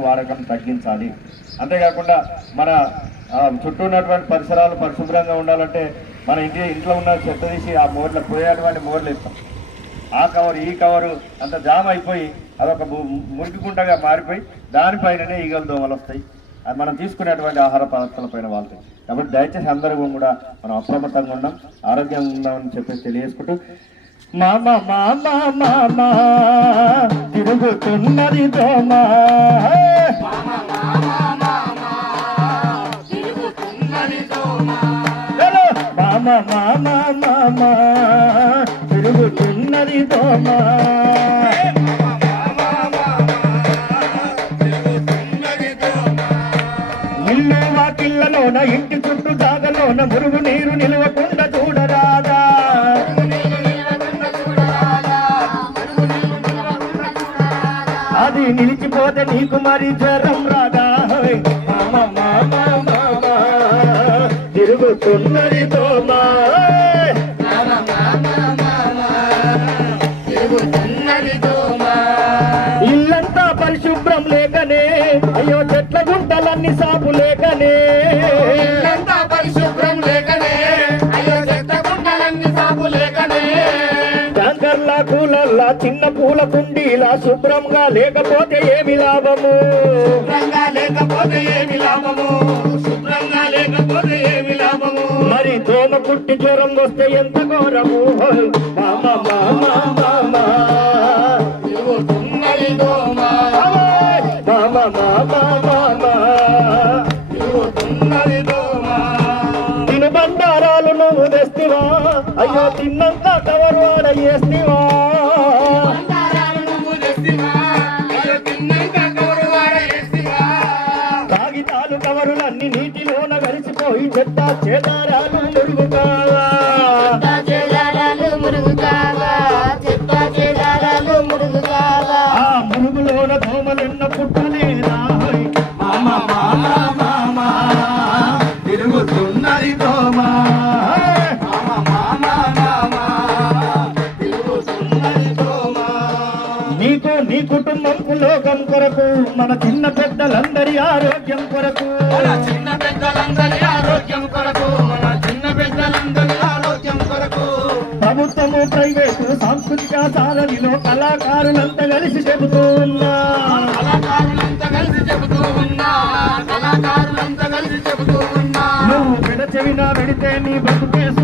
వాడకం తగ్గించాలి. అంతేకాకుండా మన చుట్టూ ఉన్నటువంటి పరిసరాలు పరిశుభ్రంగా ఉండాలంటే మన ఇంటి ఇంట్లో ఉన్న చెత్త తీసి ఆ మోర్ల పోయేటువంటి మోర్లు ఇస్తాం ఆ కవర్ ఈ కవరు అంత జామ్ అయిపోయి అదొక ము- మారిపోయి దానిపైననే ఈగలు దోమలు వస్తాయి. అది మనం తీసుకునేటువంటి ఆహార పదార్థాల పైన కాబట్టి దయచేసి అందరూ కూడా మనం అప్రమత్తంగా ఉన్నాం ఆరోగ్యంగా ఉన్నామని చెప్పేసి తెలియజేసుకుంటూ మామ మామ మామ తిరుగుతున్నది దోమ మామ మామ మామ తిరుగుతున్నది దోమ ఇల్లు వాకిళ్ళలోన ఇంటి చుట్టూ జాగలోన మురుగు నీరు నిలవకుండా చూడరా. అది నిలిచిపోతే నీకు మరి జ్వరం తిరుగుతున్నది దోమ ఇల్లంతా పరిశుభ్రం లేకనే అయ్యో చెట్ల గుంటలన్నీ సాపు లేకనే. కూలర్లా చిన్న పూల కుండీలా శుభ్రంగా లేకపోతే ఏమి లాభము? శుభ్రంగా లేకపోతే ఏమి లాభము? శుభ్రంగా లేకపోతే ఏమి లాభము? మరి దోమ పుట్టి జ్వరం వస్తే ఎంత ఘోరము? తిను బండారాలు నువ్వు తెస్తివా? అయ్యో తిన్నంత చేస్తివా? కాగితాలు కవరులన్నీ నీటిలోన కలిసిపోయి చెత్త చేదారాలు మురుగు కావా మురుగులోన దోమలెన్న పుట్టలేదా! మామ మామ మామ తిరుగుతున్నది దోమ. నీ కుటుంబం లోకం కొరకు మన చిన్న పెద్దలందరి ఆరోగ్యం కొరకు. మన చిన్న పెద్దలందరి ఆరోగ్యం కొరకు మన చిన్న పెద్దలందరి ఆరోగ్యం కొరకు. ప్రభుత్వము ప్రైవేటు సాంస్కృతిక సాధనిలో కళాకారులంతా కలిసి చెబుతూ ఉన్నా. కళాకారులంతా కలిసి చెబుతూ ఉన్నా కళాకారులంతా కలిసి చెబుతూ ఉన్నా. నువ్వు విడచెవినా వెడితే నీ బతుకేసు